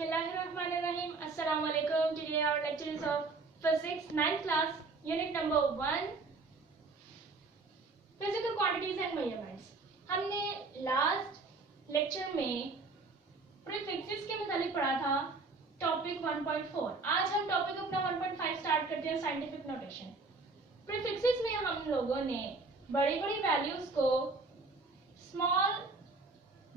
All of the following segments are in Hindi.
Bismillahirrahmanirrahim. Assalamu alaikum. Today our lecture is of physics 9th class, unit number 1, physical quantities and measurements. हमने लास्ट लेक्चर में प्रीफिक्सेस के मुतालिक पढ़ा था टॉपिक 1.4. आज हम टॉपिक अपना 1.5 स्टार्ट करते हैं, साइंटिफिक नोटेशन. प्रीफिक्सेस में हम लोगों ने बड़ी बड़ी वैल्यूज को स्मॉल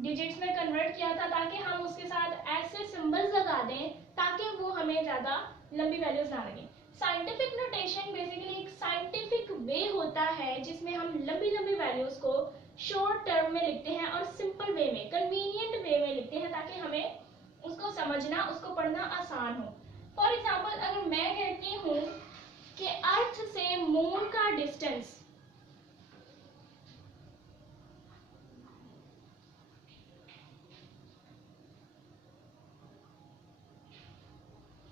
डिजिट्स में कन्वर्ट किया था ताकि हम उसके साथ ऐसे सिंबल्स लगा दें ताकि वो हमें ज़्यादा लंबी वैल्यूज ना लगें. साइंटिफिक नोटेशन बेसिकली एक साइंटिफिक वे होता है जिसमें हम लंबी लंबी वैल्यूज को शॉर्ट टर्म में लिखते हैं और सिंपल वे में, कन्वीनियंट वे में लिखते हैं ताकि हमें उसको समझना, उसको पढ़ना आसान हो. फॉर एग्जाम्पल, अगर मैं कहती हूँ कि अर्थ से मून का डिस्टेंस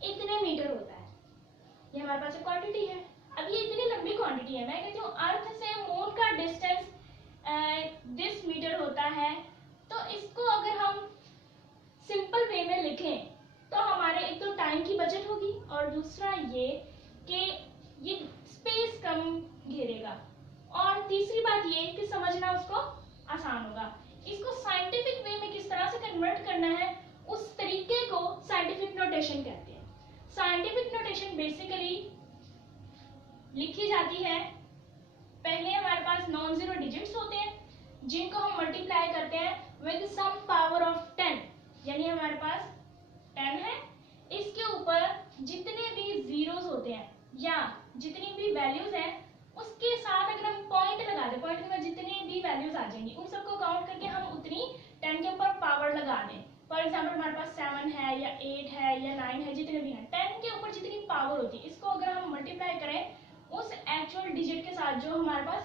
इतने मीटर होता है, ये हमारे पास एक क्वांटिटी है. अब ये इतनी लंबी क्वांटिटी है, मैं कहती हूँ अर्थ से मून का डिस्टेंस दिस मीटर होता है. तो इसको अगर हम सिंपल वे में लिखें तो हमारे एक तो टाइम की बचत होगी और दूसरा ये कि ये स्पेस कम घेरेगा और तीसरी बात ये कि समझना उसको आसान होगा. इसको साइंटिफिक वे में किस तरह से कन्वर्ट करना है उस तरीके को साइंटिफिक नोटेशन कहते हैं. साइंटिफिक नोटेशन बेसिकली लिखी जाती है, पहले हमारे पास नॉन जीरो डिजिट्स होते हैं जिनको हम मल्टीप्लाई करते हैं विद सम पावर ऑफ 10, यानी हमारे पास 10 है, इसके ऊपर जितने भी जीरोस होते हैं या जितनी भी वैल्यूज हैं उसके साथ अगर हम पॉइंट लगा दें, पॉइंट के बाद जितनी भी वैल्यूज आ जाएंगी उन सबको काउंट करके हम उतनी 10 के ऊपर पावर लगा दें. फॉर एग्जाम्पल, हमारे पास 7 है या 8 है या 9 है, जितने भी हैं 10 के ऊपर जितनी पावर होती है इसको अगर हम मल्टीप्लाई करें उस एक्चुअल डिजिट के साथ जो हमारे पास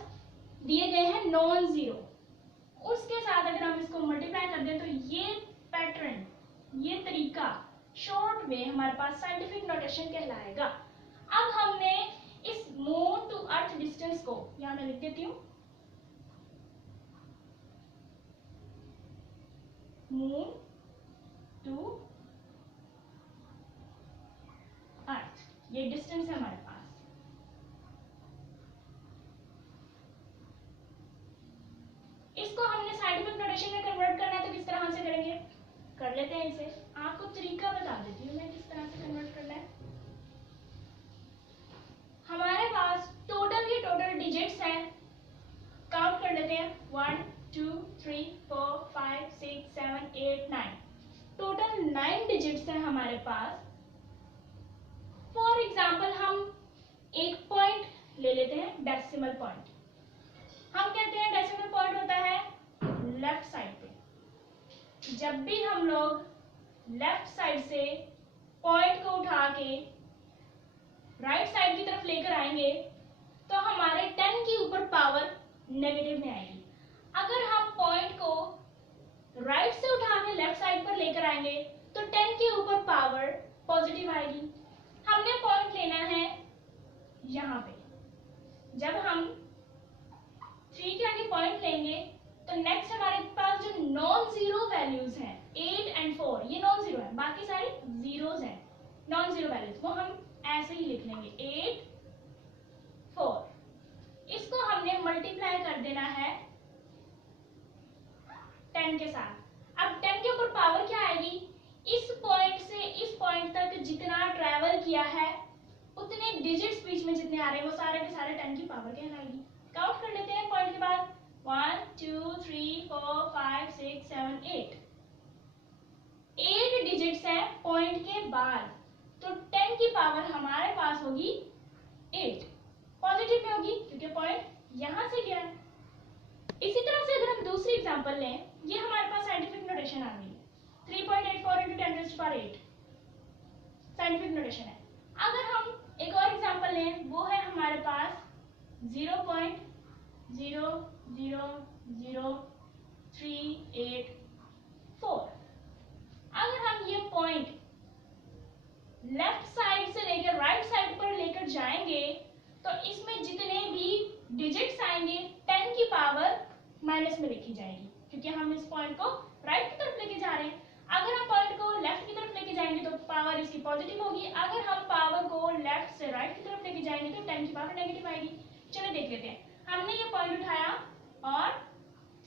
दिए गए हैं नॉन जीरो, उसके साथ अगर हम इसको मल्टीप्लाई कर दें तो ये पैटर्न, ये तरीका, शॉर्ट वे हमारे पास साइंटिफिक नोटेशन कहलाएगा. अब हमने इस मून टू अर्थ डिस्टेंस को यहां मैं लिख देती हूं, मून टू अर्थ, ये डिस्टेंस है हमारे पास. इसको हमने साइंटिफिक नोटेशन में कन्वर्ट करना है तो किस तरह से करेंगे, कर लेते हैं इसे. आपको तरीका बता देती हूँ मैं किस तरह से कन्वर्ट करना है. हमारे पास टोटल डिजिट्स हैं, काउंट कर लेते हैं 1 2 3 4 5 6 7 8 9, टोटल 9 डिजिट्स हैं हमारे पास. फॉर एग्जाम्पल, हम एक पॉइंट ले लेते हैं, डेसिमल पॉइंट. हम कहते हैं डेसिमल पॉइंट होता है लेफ्ट साइड पे. जब भी हम लोग लेफ्ट साइड से पॉइंट को उठा के राइट साइड की तरफ लेकर आएंगे तो हमारे 10 के ऊपर पावर नेगेटिव में आएगी. अगर हम पॉइंट को राइट से उठा के लेफ्ट साइड पर लेकर आएंगे तो 10 के ऊपर पावर पॉजिटिव आएगी. हमने पॉइंट लेना है यहाँ पे. जब हम 3 के आगे पॉइंट लेंगे तो नेक्स्ट हमारे पास जो नॉन जीरो वैल्यूज हैं 8 एंड 4, ये नॉन जीरो है, बाकी सारे जीरोस हैं नॉन जीरो वैल्यूज, वो हम ऐसे ही लिख लेंगे 8 4. इसको हमने मल्टीप्लाई कर देना है 10 के साथ. अब 10 के ऊपर पावर क्या आएगी, इस पॉइंट से इस पॉइंट तक जितना ट्रेवल किया है उतने डिजिट्स बीच में जितने आ रहे हैं वो सारे के सारे 10 की पावर कहलाएगी. काउंट कर लेते हैं पॉइंट के बाद 1 2 3 4 5 6 7 8, 8 डिजिट्स है पॉइंट के बाद, तो 10 की पावर हमारे पास होगी 8, पॉजिटिव में होगी क्योंकि पॉइंट यहां से गया है. इसी तरह से अगर हम दूसरी एग्जांपल लें, ये हमारे पास साइंटिफिक नोटेशन आ गई 3.84 × 10⁸ साइंटिफिक नोटेशन है. अगर हम एक और एग्जांपल लें, वो है हमारे पास 0.00038 अगर हम ये पॉइंट लेफ्ट साइड से लेकर राइट साइड पर लेकर जाएंगे तो इसमें जितने भी डिजिट्स आएंगे 10 की पावर माइनस में लिखी जाएगी क्योंकि हम इस पॉइंट को राइट की तरफ लेके जा रहे हैं. अगर हम पॉइंट को लेफ्ट की तरफ लेके जाएंगे तो पावर इसकी पॉजिटिव होगी, अगर हम पावर को लेफ्ट से राइट की तरफ लेके जाएंगे तो 10 की पावर नेगेटिव आएगी। चलो देख लेते हैं। हमने ये पॉइंट उठाया और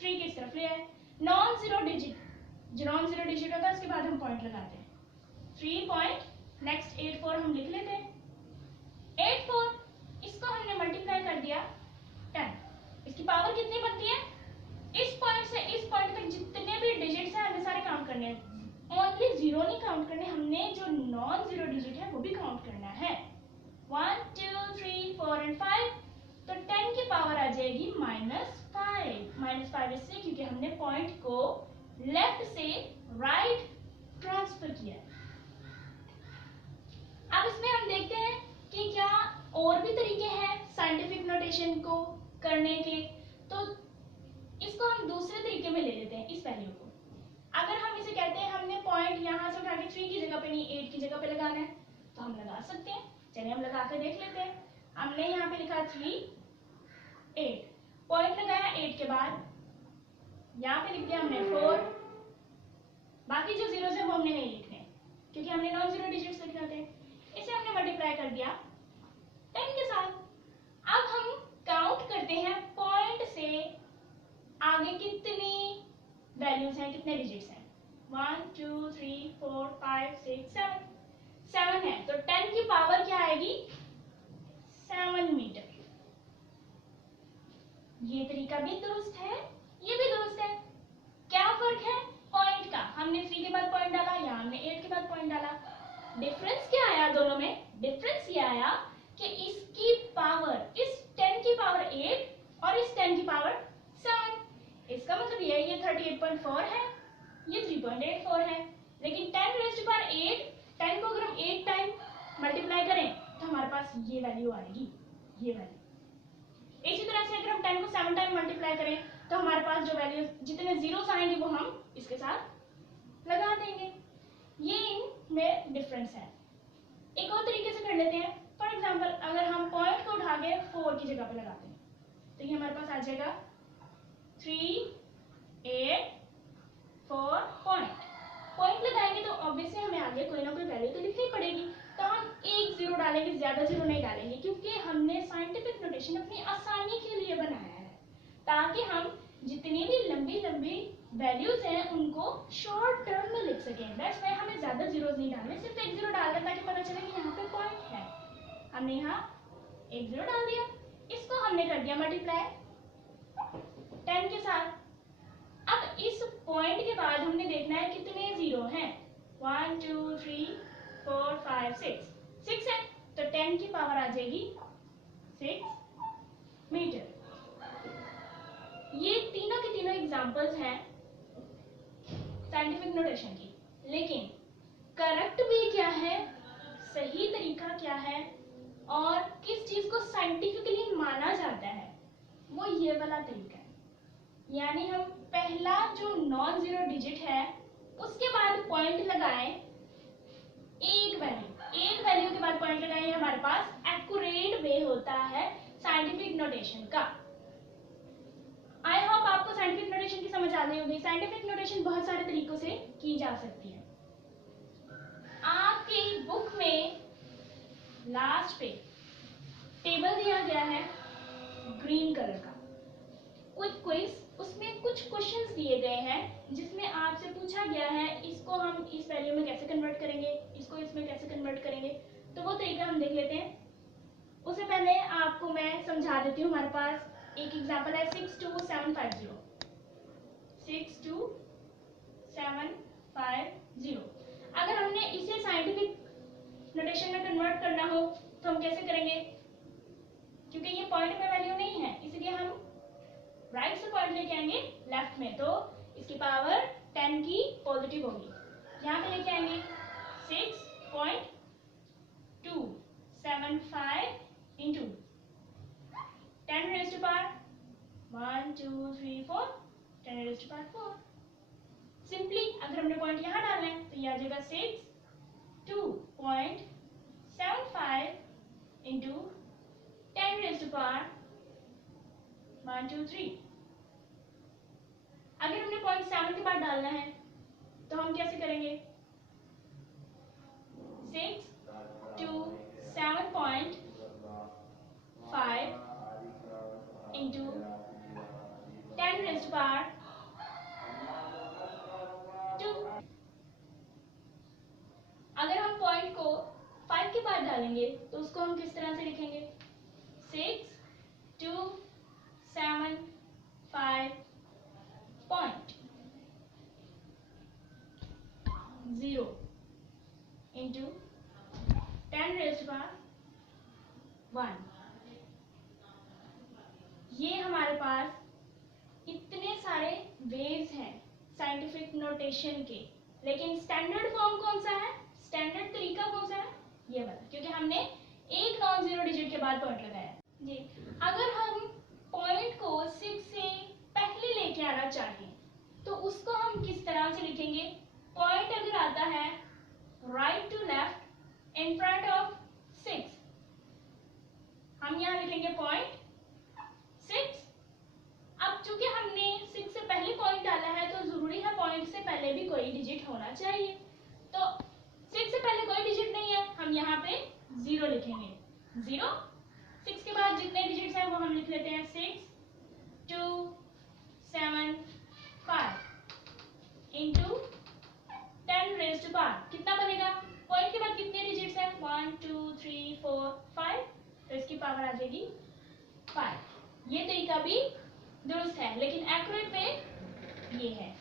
3 की तरफ ले आए। नॉन जीरो डिजिट, जो नॉन जीरो डिजिट होता है उसके बाद हम पॉइंट लगाते हैं। 3 पॉइंट नेक्स्ट 8 4 हम लिख लेते हैं। 8 4 इसको हमने मल्टीप्लाई कर दिया 10। इसकी पावर कितनी बनती है? इस पॉइंट से इस पॉइंट तक जितने भी डिजिट्स हैं हमें सारे काउंट करने हैं, ओनली जीरो नहीं काउंट करने, हमने जो नॉन जीरो डिजिट है वो भी काउंट करना है। 1 2 3 4 एंड 5, तो 10 की पावर आ जाएगी -5। -5 इससे क्योंकि हमने पॉइंट को लेफ्ट से राइट ट्रांसफर किया। अब इसमें हम देखते हैं कि क्या और भी तरीके हैं साइंटिफिक नोटेशन को करने के, तो इसको हम दूसरे तरीके में ले लेते हैं। इस वैल्यू को अगर हम इसे कहते हैं हमने पॉइंट यहाँ से उठा के 3 की जगह पे नहीं 8 की जगह पे लगाना है तो हम लगा सकते हैं। चलिए हम लगा के देख लेते हैं। हमने यहाँ पे लिखा 3 8, पॉइंट लगाया 8 के बाद, यहाँ पे लिख दिया हमने 4, बाकी जो जीरोस है वो हमने नहीं लिखने क्योंकि हमने नॉन जीरो डिजिट्स लिखने होते हैं। इसे हमने मल्टीप्लाई कर दिया 10 के साथ। अब हम काउंट करते हैं पॉइंट से आगे कितनी वैल्यूज हैं, कितने डिजिट्स हैं। 1 2 3 4 5 6 7, 7 है तो 10 की पावर क्या आएगी? 7 मीटर। ये तरीका भी दुरुस्त है, ये भी दुरुस्त है। क्या फर्क है? पॉइंट का, हमने 3 के बाद पॉइंट डाला, यहाँ हमने 8 के बाद पॉइंट डाला। डिफरेंस क्या आया दोनों में? डिफरेंस ये आया कि इसकी पावर, इस 10 की पावर 8 और इस 10 की पावर 7। इसका मतलब ये 38.4 है, ये 3.84 है, लेकिन 10 रेज़्ड टू पावर 8, 10 को अगर हम 8 टाइम मल्टीप्लाई करें तो हमारे पास ये वैल्यू आएगी, ये वैल्यू। इसी तरह से अगर हम 10 को 7 टाइम मल्टीप्लाई करें तो हमारे पास जो वैल्यू जितने जीरोस आएंगे वो हम इसके साथ लगा देंगे। ये इनमें डिफरेंस है। एक और तरीके से कर लेते हैं। फॉर एग्जांपल अगर हम पॉइंट को उठा के 4 की जगह पे लगाते हैं तो ये हमारे पास आ जाएगा 3 8 4 पॉइंट। पॉइंट लगाएंगे तो ऑब्वियसली हमें आगे कोई ना कोई वैल्यू तो लिखनी पड़ेगी, तो हम एक जीरो डालेंगे, ज्यादा जीरो नहीं डालेंगे क्योंकि हमने साइंटिफिक नोटेशन अपनी आसानी के लिए बनाया है ताकि हम जितनी भी लंबी लंबी वैल्यूज हैं उनको शॉर्ट टर्म में लिख सकें। दैट्स व्हाई हमें ज्यादा जीरोस नहीं डालने, सिर्फ एक जीरो डाल दें ताकि पता चले कि यहाँ पे पॉइंट है। हमने यहाँ एक जीरो डाल दिया, इसको हमने कर दिया मल्टीप्लाई 10 के साथ। अब इस पॉइंट के बाद हमने देखना है कितने जीरो हैं। 1 2 3 4 5 6 है तो 10 की पावर आ जाएगी 6 मीटर। ये तीनों के तीनों एग्जांपल्स हैं साइंटिफिक नोटेशन की, लेकिन करेक्ट भी क्या है, सही तरीका क्या है और किस चीज को साइंटिफिकली माना जाता है, वो ये वाला तरीका है। यानी हम पहला जो नॉन जीरो डिजिट है उसके बाद पॉइंट लगाएं, एक वैल्यू के बाद पॉइंट लगाएं, हमारे पास एक्यूरेट वे होता है साइंटिफिक नोटेशन का। आई होप आपको साइंटिफिक नोटेशन की समझ आ गई होगी। साइंटिफिक नोटेशन बहुत सारे तरीकों से की जा सकती है। आपकी बुक में लास्ट पे टेबल दिया गया है ग्रीन कलर का, क्विज, उसमें कुछ क्वेश्चंस दिए गए हैं जिसमें आपसे पूछा गया है इसको हम इस वैल्यू में कैसे कन्वर्ट करेंगे, इसको इसमें कैसे कन्वर्ट करेंगे, तो वो तरीका हम देख लेते हैं। उससे पहले आपको मैं समझा देती हूँ। हमारे पास एक एग्जांपल है 62750। 62750 अगर हमने इसे साइंटिफिक नोटेशन में कन्वर्ट करना हो तो हम कैसे करेंगे? क्योंकि ये पॉइंट में वैल्यू नहीं है इसलिए हम राइट से पॉइंट लेके आएंगे लेफ्ट में, तो इसकी पावर 10 की पॉजिटिव होगी। यहाँ पे लेके आएंगे 6.275 into 10 raised to power 1 2 3 4 10 raised to power 4। Simply अगर हमने पॉइंट यहाँ डालना है तो ये आ जाएगा 6.275 इंटू 10 रेज़्ड टू पावर 1 2 3। अगर हमने पॉइंट 7 के बाद डालना है तो हम कैसे करेंगे? 6 to 7.5 into 10 raised to power 2। अगर हम पॉइंट को 5 के बाद डालेंगे तो उसको हम किस तरह से लिखेंगे? 6 2 7 5 पॉइंट 0 इंटू 10 रेज़्ड पावर 1। ये हमारे पास इतने सारे वेव्स हैं साइंटिफिक नोटेशन के, लेकिन स्टैंडर्ड फॉर्म कौन सा है? स्टैंडर्ड तरीका कौन सा है? ये वाला, क्योंकि हमने एक नॉन जीरो डिजिट के बाद पॉइंट लगाया जी। अगर हम पॉइंट को 6 से पहले लेके आना चाहें तो उसको हम किस तरह से लिखेंगे? पॉइंट अगर आता है right to left in front of 6, हम यहाँ लिखेंगे पॉइंट 6। अब चूंकि हमने 6 से पहले पॉइंट डाला है तो जरूरी है पॉइंट से पहले भी कोई डिजिट होना चाहिए। तो 6 से पहले कोई डिजिट नहीं है, हम यहाँ पे 0 लिखेंगे। 0 6 के बाद जितने डिजिट्स हैं वो हम लिख लेते हैं 6 2 7 5 इंटू 10 रेज़्ड टू पावर कितना बनेगा? पॉइंट के बाद कितने डिजिट्स हैं? 1 2 3 4 5, तो इसकी पावर आ जाएगी 5। ये तरीका भी दुरुस्त है, लेकिन एक्यूरेट वे ये है।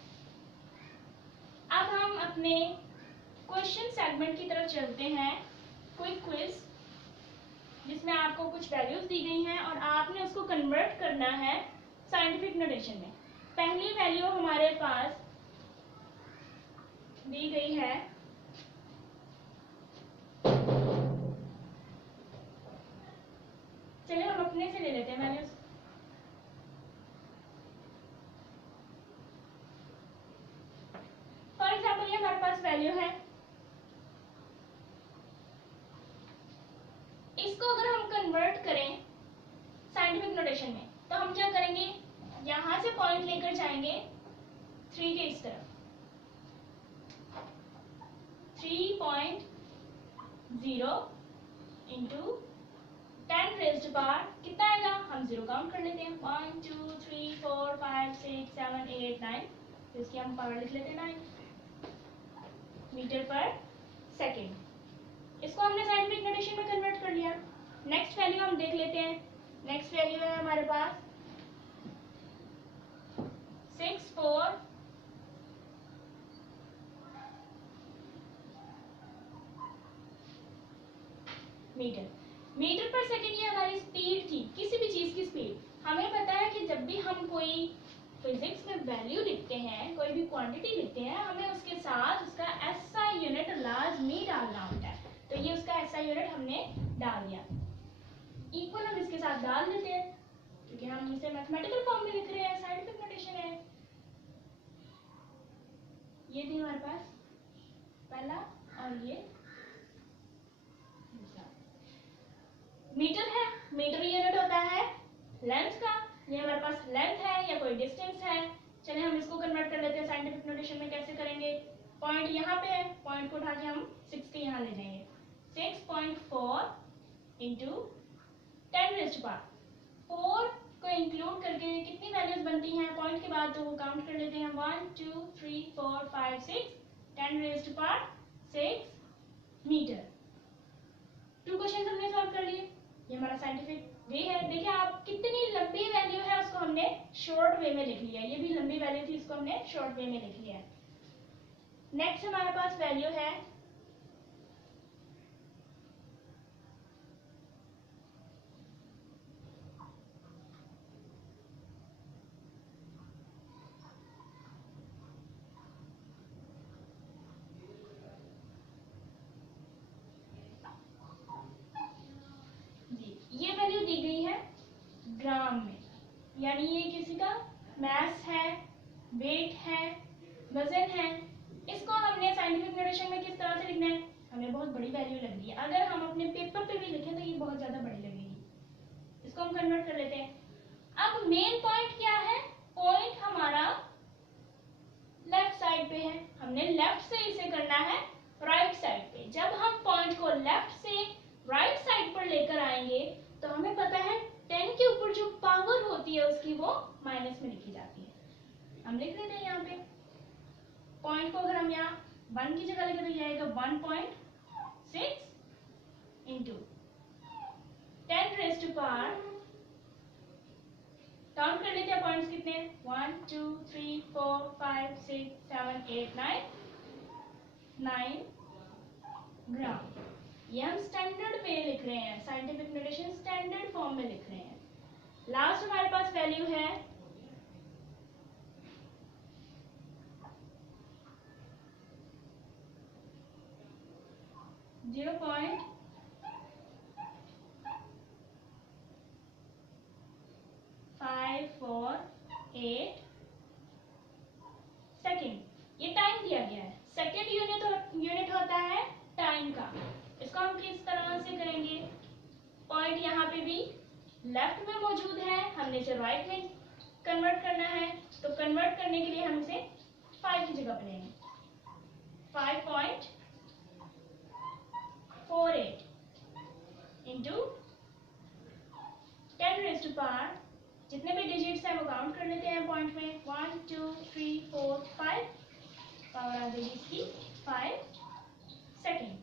अब हम अपने क्वेश्चन सेगमेंट की तरफ चलते हैं। क्विक क्विज, जिसमें आपको कुछ वैल्यूज दी गई हैं और आपने उसको कन्वर्ट करना है साइंटिफिक नोटेशन में। पहली वैल्यू हमारे पास दी गई है चलिए हम अपने से ले लेते हैं वैल्यूज। फॉर एग्जाम्पल ये हमारे पास वैल्यू है, इसको अगर हम कन्वर्ट करें साइंटिफिक नोटेशन में तो हम क्या करेंगे? यहां से पॉइंट लेकर जाएंगे 3 के इस तरफ, 3.0 इंटू 10 रेज़्ड टू पावर कितना आएगा? हम 0 काउंट कर लेते हैं। 1 2 3 4 5 6 7 8 9, तो इसकी हम पावर लिख लेते हैं 9 मीटर पर सेकेंड। इसको हमने साइंटिफिक नोटेशन में कन्वर्ट कर लिया। नेक्स्ट वैल्यू हम देख लेते हैं। नेक्स्ट वैल्यू है हमारे पास 64 मीटर पर सेकेंड। ये हमारी स्पीड थी, किसी भी चीज की स्पीड। हमें पता है कि जब भी हम कोई फिजिक्स में वैल्यू लिखते हैं, कोई भी क्वांटिटी लिखते हैं, हमें उसके साथ उसका एसआई यूनिट लाजमी डालना होता है। तो ये उसका एसआई यूनिट हमने डाल दिया। इक्वल हम इसके साथ डाल देते हैं क्योंकि हम इसे मैथमेटिकल फॉर्म में लिख रहे हैं, साइंटिफिक नोटेशन है। ये थी हमारे पास पहला और ये दूसरा। मीटर है, मीटर यूनिट होता है लेंथ का। ये हमारे पास लेंथ है या कोई डिस्टेंस है। चलिए हम इसको कन्वर्ट कर लेते हैं साइंटिफिक नोटेशन में। कैसे करेंगे? पॉइंट यहाँ पे है, पॉइंट को उठा के हम 6 के यहाँ ले जाएंगे। 6.4 इंटू 10 रेज़्ड टू पावर 4 को इंक्लूड करके कितनी वैल्यूज बनती हैं पॉइंट के बाद, तो वो काउंट कर लेते हैं। 1 2 3 4 5 6, 10 रेज़्ड टू पावर 6 मीटर। 2 क्वेश्चन हमने सॉल्व कर लिए। ये हमारा साइंटिफिक वे है। देखिए आप कितनी लंबी वैल्यू है उसको हमने शॉर्ट वे में लिख लिया। ये भी लंबी वैल्यू थी, इसको हमने शॉर्ट वे में लिख लिया। नेक्स्ट हमारे पास वैल्यू है ये वैल्यू दी गई है ग्राम में, यानी ये किसी का मास है, वेट है, वजन है। इसको हमने साइंटिफिक नोटेशन में किस तरह से लिखना है? हमें बहुत बड़ी वैल्यू लग रही है, अगर हम अपने पेपर पे भी लिखें तो ये बहुत ज्यादा बड़ी लगेगी। इसको हम कन्वर्ट कर लेते हैं। अब मेन पॉइंट क्या है? पॉइंट हमारा लेफ्ट साइड पे है, हमने लेफ्ट से इसे करना है राइट साइड पे। जब हम पॉइंट को लेफ्ट से राइट साइड पर लेकर आएंगे तो हमें पता है 10 के ऊपर जो पावर होती है उसकी वो माइनस में लिखी जाती है। हम लिख देते हैं यहाँ पे पॉइंट को, अगर हम यहाँ 1 की जगह लेकर तो ये आएगा 1.6 into 10 raise to power, count कर लेते हैं पॉइंट्स कितने, 1 2 3 4 5 6 7 8 9 ग्राम। ये हम स्टैंडर्ड में लिख रहे हैं, साइंटिफिक नोटेशन स्टैंडर्ड फॉर्म में लिख रहे हैं। लास्ट हमारे पास वैल्यू है 0.548 सेकेंड। ये टाइम दिया गया है, सेकेंड यूनिट होता है टाइम का। इसको हम किस तरह से करेंगे, पॉइंट यहाँ पे भी लेफ्ट में मौजूद है, हमने इसे राइट में कन्वर्ट करना है, तो कन्वर्ट करने के लिए हम इसे 5 की जगह पे लेंगे। 5.48 इंटू 10 रेज़ टू पावर, जितने भी डिजिट्स हैं वो काउंट कर लेते हैं पॉइंट में, 1 2 3 4 5, पावर आ जाएगी इसकी 5 सेकेंड।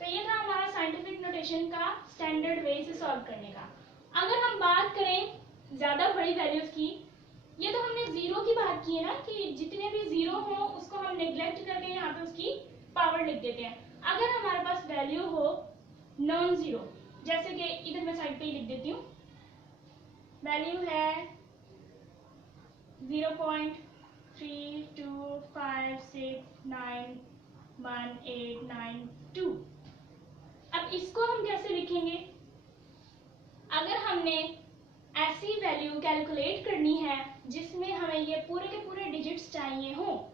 तो ये था हमारा साइंटिफिक नोटेशन का स्टैंडर्ड वे से सॉल्व करने का। अगर हम बात करें ज्यादा बड़ी वैल्यूज की, ये तो हमने जीरो की बात की है ना, कि जितने भी जीरो हो उसको हम नेग्लेक्ट करके यहाँ पे उसकी पावर लिख देते हैं। अगर हमारे पास वैल्यू हो नॉन जीरो, जैसे कि इधर मैं साइड पे ही लिख देती हूँ, वैल्यू है 0.3256911892। अब इसको हम कैसे लिखेंगे, अगर हमने ऐसी वैल्यू कैलकुलेट करनी है जिसमें हमें ये पूरे के पूरे डिजिट्स चाहिए हो,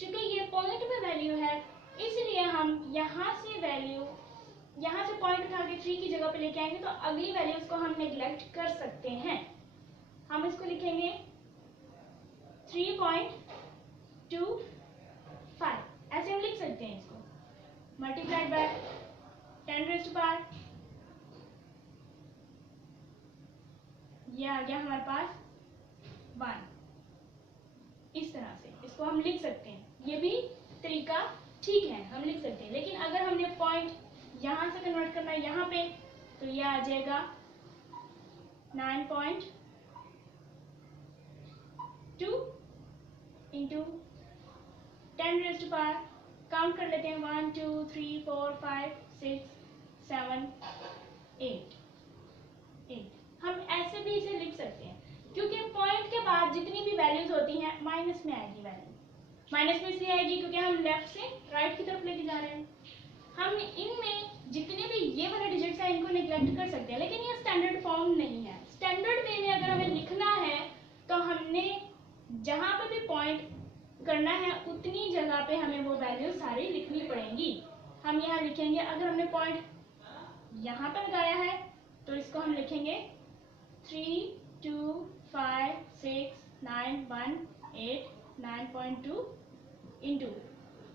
चूंकि ये पॉइंट में वैल्यू है इसलिए हम यहाँ से पॉइंट उठा के 3 की जगह पे लेके आएंगे, तो अगली वैल्यूज को हम नेग्लेक्ट कर सकते हैं। हम इसको लिखेंगे 3.25, ऐसे हम लिख सकते हैं इसको, multiplied by 10 raise to power, ये आ गया हमारे पास 1। इस तरह से इसको हम लिख सकते हैं, ये भी तरीका ठीक है, हम लिख सकते हैं। लेकिन अगर हमने पॉइंट यहाँ से कन्वर्ट करना है यहाँ पे, तो ये आ जाएगा 9.2 into 10 raise to power, count कर लेते हैं 1 2 3 4 5 6 7 8। हम ऐसे भी इसे लिख सकते हैं, क्योंकि पॉइंट के बाद जितनी भी वैल्यूज होती हैं माइनस में आएगी वैल्यू, माइनस में इसलिए आएगी क्योंकि हम लेफ्ट से राइट की तरफ लेके जा रहे हैं। हम इनमें जितने भी ये वाले डिजिट्स हैं इनको नेग्लेक्ट कर सकते हैं, लेकिन ये स्टैंडर्ड फॉर्म नहीं है। स्टैंडर्ड वे में अगर हमें लिखना है तो हमने जहाँ पे भी पॉइंट करना है उतनी जगह पे हमें वो वैल्यू सारी लिखनी पड़ेंगी। हम यहाँ लिखेंगे, अगर हमने पॉइंट यहाँ पर लगाया है तो इसको हम लिखेंगे 3 2 5 6 9 1 8 9.2 into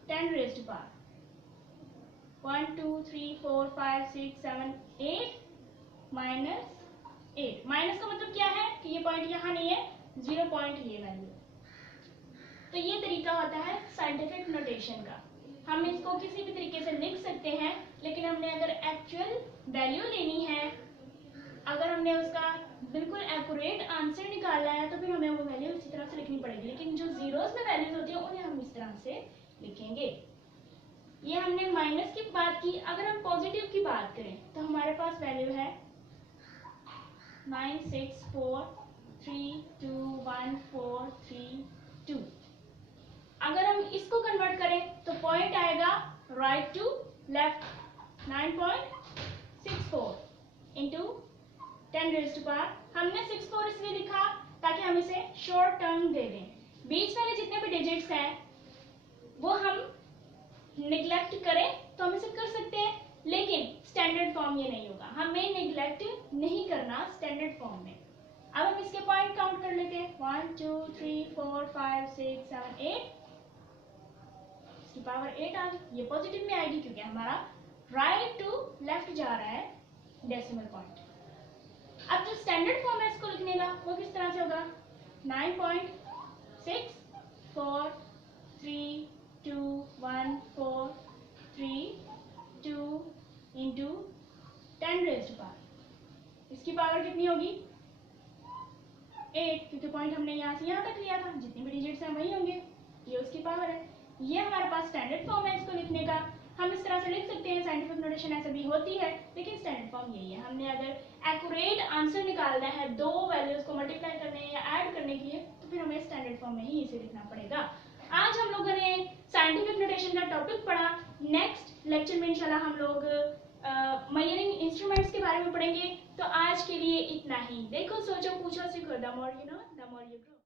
10 raise to power 1 2 3 4 5 6 7 8 minus 8। Minus का मतलब क्या है कि ये पॉइंट यहाँ नहीं है, 0 पॉइंट ये वैल्यू। तो ये तरीका होता है साइंटिफिक नोटेशन का। हम इसको किसी भी तरीके से लिख सकते हैं, लेकिन हमने अगर एक्चुअल वैल्यू लेनी है, अगर हमने उसका बिल्कुल एक्यूरेट आंसर निकालना है, तो फिर हमें वो वैल्यू इसी तरह से लिखनी पड़ेगी। लेकिन जो जीरोस में वैल्यूज होती है उन्हें हम इस तरह से लिखेंगे। ये हमने माइनस की बात की। अगर हम पॉजिटिव की बात करें तो हमारे पास वैल्यू है 964321432। अगर हम इसको कन्वर्ट करें तो पॉइंट आएगा right to left, 9.64 into 10 raise to power. हमने 64 इसलिए लिखा ताकि हम इसे शॉर्ट टर्म दे दें। बीच वाले जितने भी डिजिट्स हैं वो हम निगलेक्ट करें तो हम इसे कर सकते हैं, लेकिन स्टैंडर्ड फॉर्म ये नहीं होगा। हमें निगलेक्ट नहीं करना स्टैंडर्ड फॉर्म में। अब हम इसके पॉइंट काउंट कर लेते हैं 1 2 3 4 5 6 7 8, इसकी पावर 8 आ गई। ये पॉजिटिव में आएगी क्योंकि हमारा राइट टू लेफ्ट जा रहा है डेसिमल पॉइंट। अब जो स्टैंडर्ड फॉर्म है इसको लिखने का वो किस तरह से होगा 9.6 4 3 2 1 4 3 2 इंटू 10 रेज़्ड पावर। इसकी पावर कितनी होगी 8, क्योंकि पॉइंट हमने यहाँ से यहाँ तक लिया था, जितनी भी डिजिट्स हैं वही होंगे, ये उसकी पावर है। ये हमारे पास स्टैंडर्ड फॉर्म है इसको लिखने का। हम इस तरह से लिख सकते हैं, साइंटिफिक नोटेशन ऐसे भी होती है, लेकिन स्टैंडर्ड फॉर्म यही है। हमने अगर एक्यूरेट आंसर निकालना है दो वैल्यूज को मल्टीप्लाई करने या ऐड करने के लिए, तो फिर हमें स्टैंडर्ड फॉर्म में ही इसे लिखना पड़ेगा। आज हम लोगों ने साइंटिफिक नोटेशन का टॉपिक पढ़ा। नेक्स्ट लेक्चर में इंशाल्लाह हम लोग मेजरिंग इंस्ट्रूमेंट्स के बारे में पढ़ेंगे। तो आज के लिए इतना ही। देखो, सोचो, पूछो, सीखो। The more you know the more you grow.